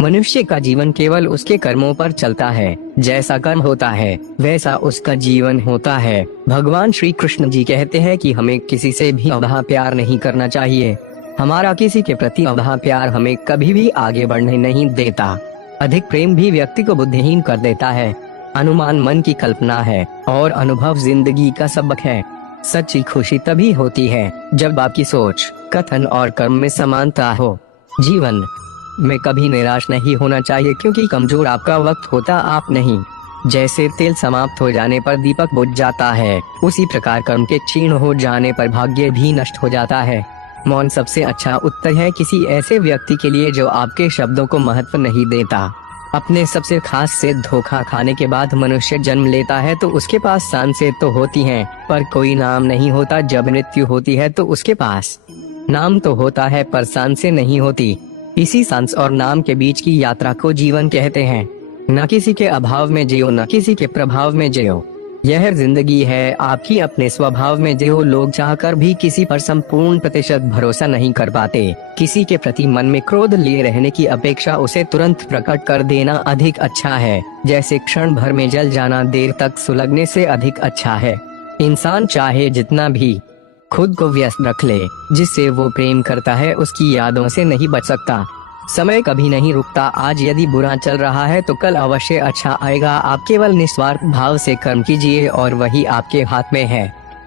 मनुष्य का जीवन केवल उसके कर्मों पर चलता है। जैसा कर्म होता है वैसा उसका जीवन होता है। भगवान श्री कृष्ण जी कहते हैं कि हमें किसी से भी अवधाह प्यार नहीं करना चाहिए। हमारा किसी के प्रति अवधाह प्यार हमें कभी भी आगे बढ़ने नहीं देता। अधिक प्रेम भी व्यक्ति को बुद्धिहीन कर देता है। अनुमान मन की कल्पना है और अनुभव जिंदगी का सबक है। सच्ची खुशी तभी होती है जब आपकी सोच, कथन और कर्म में समानता हो। जीवन में कभी निराश नहीं होना चाहिए, क्योंकि कमजोर आपका वक्त होता आप नहीं। जैसे तेल समाप्त हो जाने पर दीपक बुझ जाता है, उसी प्रकार कर्म के क्षीण हो जाने पर भाग्य भी नष्ट हो जाता है। मौन सबसे अच्छा उत्तर है किसी ऐसे व्यक्ति के लिए जो आपके शब्दों को महत्व नहीं देता। अपने सबसे खास से धोखा खाने के बाद मनुष्य जन्म लेता है तो उसके पास सांसें तो होती हैं, पर कोई नाम नहीं होता। जब मृत्यु होती है तो उसके पास नाम तो होता है पर सांसें नहीं होती। इसी सांस और नाम के बीच की यात्रा को जीवन कहते हैं। न किसी के अभाव में जियो, न किसी के प्रभाव में जियो। यह जिंदगी है आपकी, अपने स्वभाव में जियो। लोग चाहकर भी किसी पर संपूर्ण प्रतिशत भरोसा नहीं कर पाते। किसी के प्रति मन में क्रोध लिए रहने की अपेक्षा उसे तुरंत प्रकट कर देना अधिक अच्छा है। जैसे क्षण भर में जल जाना देर तक सुलगने से अधिक अच्छा है। इंसान चाहे जितना भी खुद को व्यस्त रख ले, जिससे वो प्रेम करता है उसकी यादों से नहीं बच सकता। समय कभी नहीं रुकता। आज यदि बुरा चल रहा है तो कल अवश्य अच्छा आएगा। आप केवल निस्वार्थ भाव से कर्म कीजिए और वही आपके हाथ में है।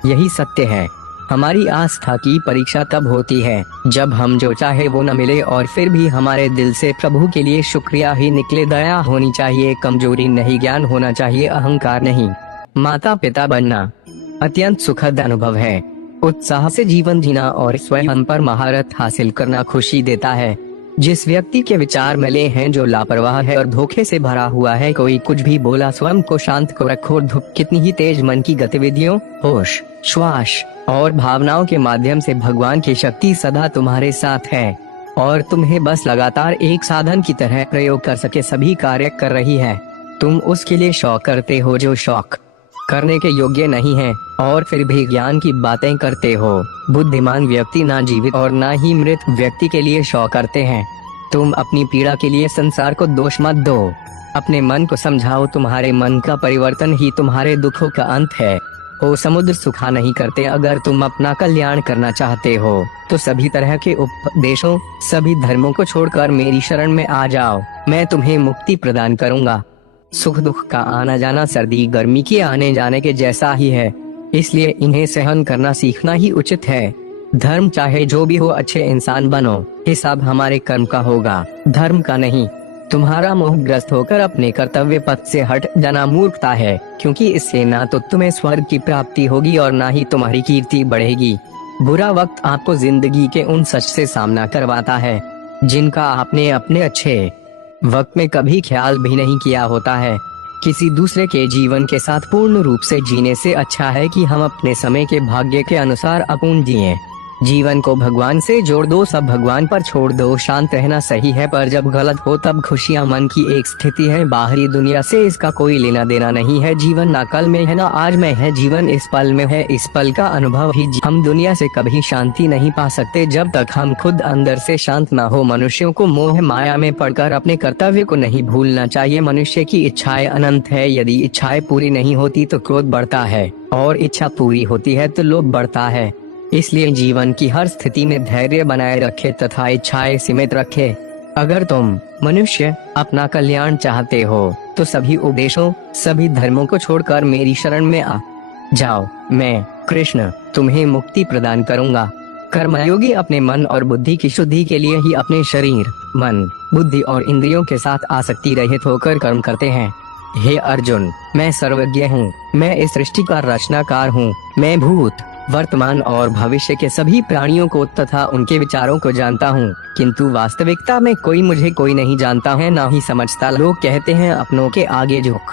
यही सत्य है। हमारी आस्था की परीक्षा तब होती है जब हम जो चाहे वो न मिले और फिर भी हमारे दिल से प्रभु के लिए शुक्रिया ही निकले। दया होनी चाहिए, कमजोरी नहीं। ज्ञान होना चाहिए, अहंकार नहीं। माता पिता बनना अत्यंत सुखद अनुभव है। उत्साह से जीवन जीना और स्वयं पर महारत हासिल करना खुशी देता है। जिस व्यक्ति के विचार मिले हैं, जो लापरवाह है और धोखे से भरा हुआ है, कोई कुछ भी बोला स्वयं को शांत को रखो। धूप कितनी ही तेज मन की गतिविधियों, होश, श्वास और भावनाओं के माध्यम से भगवान की शक्ति सदा तुम्हारे साथ है और तुम्हें बस लगातार एक साधन की तरह प्रयोग कर सके सभी कार्य कर रही है। तुम उसके लिए शौक करते हो जो शौक करने के योग्य नहीं है और फिर भी ज्ञान की बातें करते हो। बुद्धिमान व्यक्ति ना जीवित और ना ही मृत व्यक्ति के लिए शौक करते हैं। तुम अपनी पीड़ा के लिए संसार को दोष मत दो। अपने मन को समझाओ, तुम्हारे मन का परिवर्तन ही तुम्हारे दुखों का अंत है। ओ समुद्र सुखा नहीं करते। अगर तुम अपना कल्याण करना चाहते हो तो सभी तरह के उपदेशों, सभी धर्मों को छोड़कर मेरी शरण में आ जाओ। मैं तुम्हें मुक्ति प्रदान करूंगा। सुख दुख का आना जाना सर्दी गर्मी के आने जाने के जैसा ही है, इसलिए इन्हें सहन करना सीखना ही उचित है। धर्म चाहे जो भी हो, अच्छे इंसान बनो। हिसाब हमारे कर्म का होगा, धर्म का नहीं। तुम्हारा मोहग्रस्त होकर अपने कर्तव्य पथ से हट जाना मूर्खता है, क्योंकि इससे ना तो तुम्हें स्वर्ग की प्राप्ति होगी और ना ही तुम्हारी कीर्ति बढ़ेगी। बुरा वक्त आपको जिंदगी के उन सच से सामना करवाता है जिनका आपने अपने अच्छे वक्त में कभी ख्याल भी नहीं किया होता है। किसी दूसरे के जीवन के साथ पूर्ण रूप से जीने से अच्छा है कि हम अपने समय के भाग्य के अनुसार अपूर्ण जिएं। जीवन को भगवान से जोड़ दो, सब भगवान पर छोड़ दो। शांत रहना सही है, पर जब गलत हो तब खुशियाँ मन की एक स्थिति है। बाहरी दुनिया से इसका कोई लेना देना नहीं है। जीवन ना कल में है ना आज में है, जीवन इस पल में है। इस पल का अनुभव ही हम दुनिया से कभी शांति नहीं पा सकते जब तक हम खुद अंदर से शांत ना हो। मनुष्यों को मोह माया में पड़कर अपने कर्तव्य को नहीं भूलना चाहिए। मनुष्य की इच्छाएं अनंत है। यदि इच्छाएं पूरी नहीं होती तो क्रोध बढ़ता है और इच्छा पूरी होती है तो लोभ बढ़ता है। इसलिए जीवन की हर स्थिति में धैर्य बनाए रखे तथा इच्छाएं सीमित रखे। अगर तुम मनुष्य अपना कल्याण चाहते हो तो सभी उपदेशों, सभी धर्मों को छोड़कर मेरी शरण में आ जाओ। मैं कृष्ण तुम्हें मुक्ति प्रदान करूंगा। कर्मयोगी अपने मन और बुद्धि की शुद्धि के लिए ही अपने शरीर, मन, बुद्धि और इंद्रियों के साथ आसक्ति रहित होकर कर्म करते हैं। हे अर्जुन, मैं सर्वज्ञ हूँ। मैं इस सृष्टि का रचनाकार हूँ। मैं भूत, वर्तमान और भविष्य के सभी प्राणियों को तथा उनके विचारों को जानता हूँ, किंतु वास्तविकता में मुझे कोई नहीं जानता है, ना ही समझता। लोग कहते हैं अपनों के आगे झुक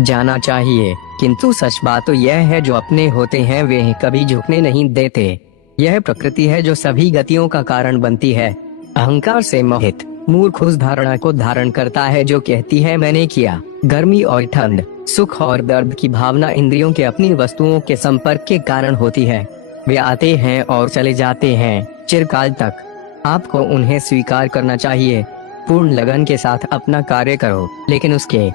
जाना चाहिए, किंतु सच बात तो यह है जो अपने होते हैं वे कभी झुकने नहीं देते। यह प्रकृति है जो सभी गतियों का कारण बनती है। अहंकार से मोहित मूर्ख उस धारणा को धारण करता है जो कहती है मैंने किया। गर्मी और ठंड, सुख और दर्द की भावना इंद्रियों के अपनी वस्तुओं के संपर्क के कारण होती है। वे आते हैं और चले जाते हैं चिरकाल तक। आपको उन्हें स्वीकार करना चाहिए। पूर्ण लगन के साथ अपना कार्य करो, लेकिन उसके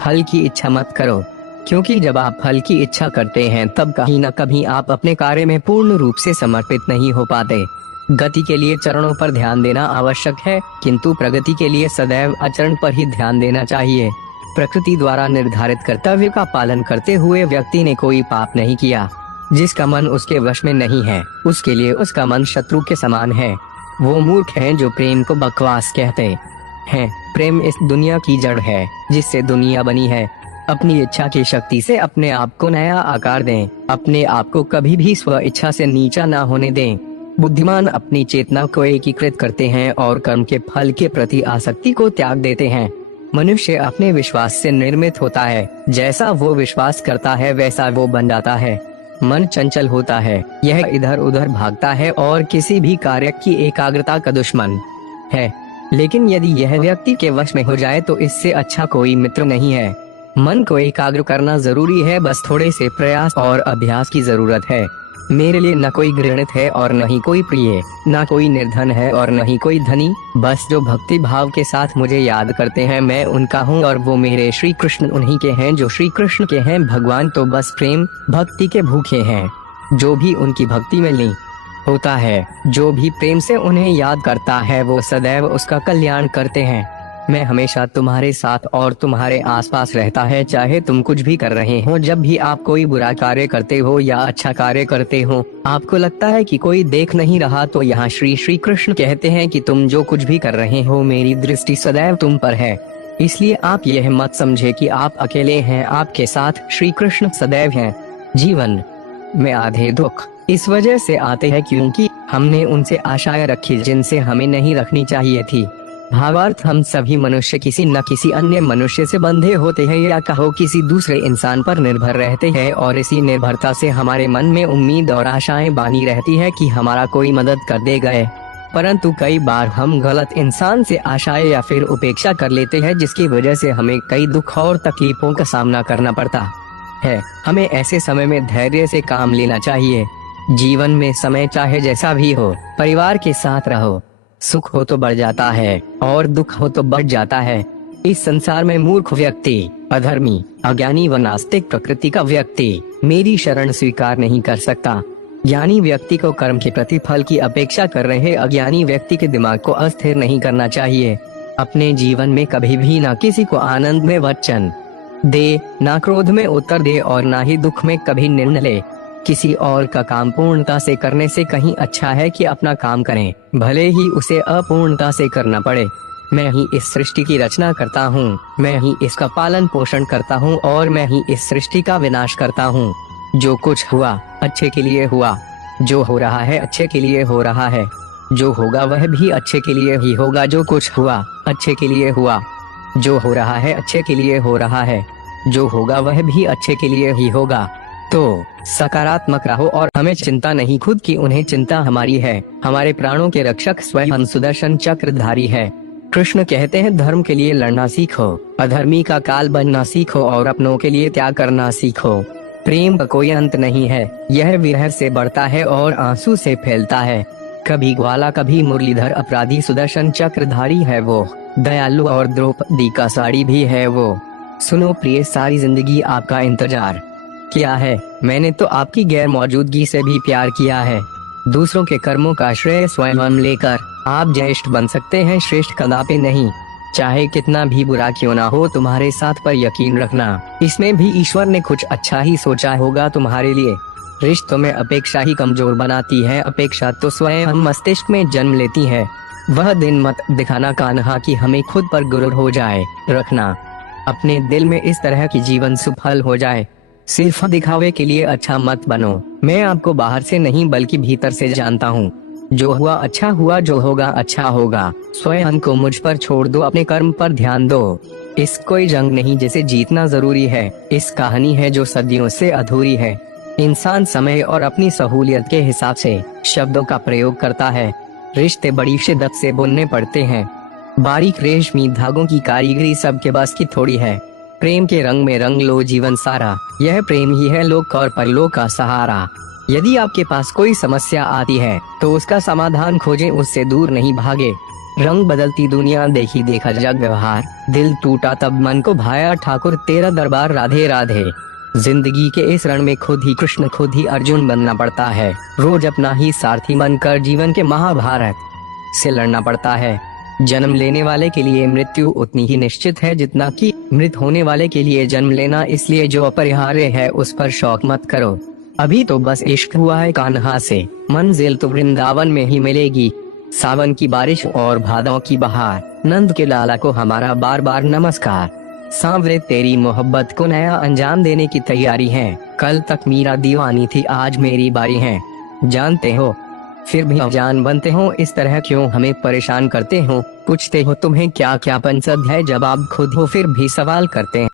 फल की इच्छा मत करो, क्योंकि जब आप फल की इच्छा करते हैं तब कहीं न कहीं आप अपने कार्य में पूर्ण रूप से समर्पित नहीं हो पाते। गति के लिए चरणों पर ध्यान देना आवश्यक है, किंतु प्रगति के लिए सदैव आचरण पर ही ध्यान देना चाहिए। प्रकृति द्वारा निर्धारित कर्तव्य का पालन करते हुए व्यक्ति ने कोई पाप नहीं किया। जिसका मन उसके वश में नहीं है, उसके लिए उसका मन शत्रु के समान है। वो मूर्ख हैं जो प्रेम को बकवास कहते हैं। प्रेम इस दुनिया की जड़ है जिससे दुनिया बनी है। अपनी इच्छा की शक्ति से अपने आप को नया आकार दें। अपने आप को कभी भी स्व इच्छा से नीचा ना होने दें। बुद्धिमान अपनी चेतना को एकीकृत करते हैं और कर्म के फल के प्रति आसक्ति को त्याग देते हैं। मनुष्य अपने विश्वास से निर्मित होता है। जैसा वो विश्वास करता है वैसा वो बन जाता है। मन चंचल होता है, यह इधर उधर भागता है और किसी भी कार्य की एकाग्रता का दुश्मन है। लेकिन यदि यह व्यक्ति के वश में हो जाए तो इससे अच्छा कोई मित्र नहीं है। मन को एकाग्र करना जरूरी है, बस थोड़े से प्रयास और अभ्यास की जरूरत है। मेरे लिए न कोई घृणित है और न ही कोई प्रिय, न कोई निर्धन है और न ही कोई धनी। बस जो भक्ति भाव के साथ मुझे याद करते हैं मैं उनका हूँ और वो मेरे श्री कृष्ण उन्हीं के हैं जो श्री कृष्ण के हैं। भगवान तो बस प्रेम भक्ति के भूखे हैं। जो भी उनकी भक्ति में लीन होता है, जो भी प्रेम से उन्हें याद करता है, वो सदैव उसका कल्याण करते हैं। मैं हमेशा तुम्हारे साथ और तुम्हारे आसपास रहता है, चाहे तुम कुछ भी कर रहे हो। जब भी आप कोई बुरा कार्य करते हो या अच्छा कार्य करते हो, आपको लगता है कि कोई देख नहीं रहा, तो यहाँ श्री कृष्ण कहते हैं कि तुम जो कुछ भी कर रहे हो मेरी दृष्टि सदैव तुम पर है। इसलिए आप यह मत समझे कि आप अकेले हैं, आपके साथ श्री कृष्ण सदैव हैं। जीवन में आधे दुख इस वजह से आते हैं क्योंकि हमने उनसे आशाएं रखी जिनसे हमें नहीं रखनी चाहिए थी। भावार्थ, हम सभी मनुष्य किसी न किसी अन्य मनुष्य से बंधे होते हैं या कहो किसी दूसरे इंसान पर निर्भर रहते हैं, और इसी निर्भरता से हमारे मन में उम्मीद और आशाएं बानी रहती है कि हमारा कोई मदद कर देगा। परंतु कई बार हम गलत इंसान से आशाएं या फिर उपेक्षा कर लेते हैं, जिसकी वजह से हमें कई दुख और तकलीफों का सामना करना पड़ता है। हमें ऐसे समय में धैर्य से काम लेना चाहिए। जीवन में समय चाहे जैसा भी हो, परिवार के साथ रहो। सुख हो तो बढ़ जाता है और दुख हो तो बढ़ जाता है। इस संसार में मूर्ख व्यक्ति, अधर्मी, अज्ञानी व नास्तिक प्रकृति का व्यक्ति मेरी शरण स्वीकार नहीं कर सकता। ज्ञानी व्यक्ति को कर्म के प्रतिफल की अपेक्षा कर रहे अज्ञानी व्यक्ति के दिमाग को अस्थिर नहीं करना चाहिए। अपने जीवन में कभी भी ना किसी को आनंद में वचन दे, ना क्रोध में उत्तर दे और ना ही दुख में कभी निर्णय ले। किसी और का काम पूर्णता से करने से कहीं अच्छा है कि अपना काम करें, भले ही उसे अपूर्णता से करना पड़े। मैं ही इस सृष्टि की रचना करता हूँ, मैं ही इसका पालन पोषण करता हूँ और मैं ही इस सृष्टि का विनाश करता हूँ। जो कुछ हुआ अच्छे के लिए हुआ, जो हो रहा है अच्छे के लिए हो रहा है, जो होगा वह भी अच्छे के लिए ही होगा। जो कुछ हुआ अच्छे के लिए हुआ, जो हो रहा है अच्छे के लिए हो रहा है, जो होगा वह भी अच्छे के लिए ही होगा। तो सकारात्मक रहो और हमें चिंता नहीं खुद की, उन्हें चिंता हमारी है। हमारे प्राणों के रक्षक स्वयं सुदर्शन चक्रधारी है। कृष्ण कहते हैं धर्म के लिए लड़ना सीखो, अधर्मी का काल बनना सीखो और अपनों के लिए त्याग करना सीखो। प्रेम का कोई अंत नहीं है, यह विरह से बढ़ता है और आंसू से फैलता है। कभी ग्वाला कभी मुरलीधर, अपराधी सुदर्शन चक्रधारी है वो, दयालु और द्रौपदी का साड़ी भी है वो। सुनो प्रिय, सारी जिंदगी आपका इंतजार किया है मैंने, तो आपकी गैर मौजूदगी से भी प्यार किया है। दूसरों के कर्मों का श्रेय स्वयं लेकर आप ज्येष्ठ बन सकते हैं, श्रेष्ठ कदापि नहीं। चाहे कितना भी बुरा क्यों ना हो, तुम्हारे साथ पर यकीन रखना, इसमें भी ईश्वर ने कुछ अच्छा ही सोचा होगा तुम्हारे लिए। रिश्तों में अपेक्षा ही कमजोर बनाती है, अपेक्षा तो स्वयं मस्तिष्क में जन्म लेती है। वह दिन मत दिखाना कान्हा कि हमें खुद पर गुरूर हो जाए। रखना अपने दिल में इस तरह की जीवन सफल हो जाए। सिर्फ दिखावे के लिए अच्छा मत बनो। मैं आपको बाहर से नहीं बल्कि भीतर से जानता हूँ। जो हुआ अच्छा हुआ, जो होगा अच्छा होगा। स्वयं को मुझ पर छोड़ दो, अपने कर्म पर ध्यान दो। इस कोई जंग नहीं जिसे जीतना जरूरी है, इस कहानी है जो सदियों से अधूरी है। इंसान समय और अपनी सहूलियत के हिसाब से शब्दों का प्रयोग करता है। रिश्ते बड़ी शिद्दत से बुनने पड़ते हैं। बारीक रेशमी धागों की कारीगरी सबके बस की थोड़ी है। प्रेम के रंग में रंग लो जीवन सारा, यह प्रेम ही है लोक और परलोक का सहारा। यदि आपके पास कोई समस्या आती है तो उसका समाधान खोजें, उससे दूर नहीं भागे। रंग बदलती दुनिया देखी देखा जग व्यवहार, दिल टूटा तब मन को भाया ठाकुर तेरा दरबार राधे राधे। जिंदगी के इस रण में खुद ही कृष्ण खुद ही अर्जुन बनना पड़ता है, रोज अपना ही सारथी बनकर जीवन के महाभारत से लड़ना पड़ता है। जन्म लेने वाले के लिए मृत्यु उतनी ही निश्चित है जितना कि मृत होने वाले के लिए जन्म लेना, इसलिए जो अपरिहार्य है उस पर शौक मत करो। अभी तो बस इश्क हुआ है कान्हा से, मंजिल तो वृंदावन में ही मिलेगी। सावन की बारिश और भादों की बहार, नंद के लाला को हमारा बार बार नमस्कार। सांवरे तेरी मोहब्बत को नया अंजाम देने की तैयारी है, कल तक मीरा दीवानी थी आज मेरी बारी है। जानते हो फिर भी अनजान बनते हो, इस तरह क्यों हमें परेशान करते हो। पूछते हो तुम्हें क्या क्या पसंद है, जवाब खुद हो फिर भी सवाल करते हैं।